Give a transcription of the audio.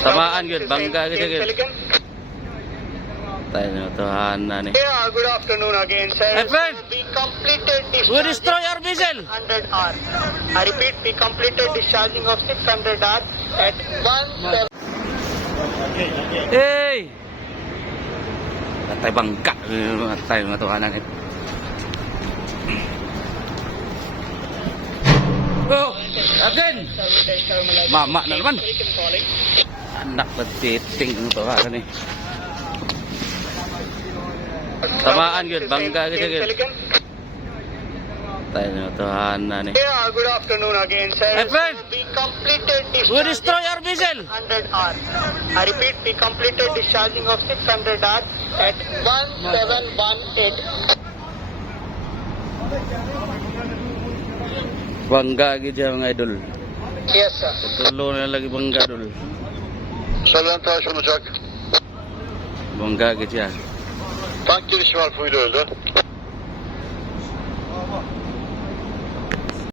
Tamaan yun, bangga gitu. Tayo na tuhanan eh. Yeah, good afternoon again, sir. My friend, We completed we destroy our vessel. 600 hours. I repeat, we completed discharging of 600 hours at 1 Hey! Tayo bangga. Tayo na tuhanan eh. Oh, again! Mama na naman. Anak petiting ang tuhanan eh. Tamaan yun, bangga gitu. Tayo na tuhanan eh. Yeah, good afternoon again, sir. My friend, We completed we discharging destroy our vessel. 600 hours. I repeat, we completed discharging of 600 hours at 1718. Bangga gitu mga idol. Yes, sir. Tulo na lagi bangga dul. Senden taş olacak. Bangga gitu ya. Tank girişi var Fuydu öldü.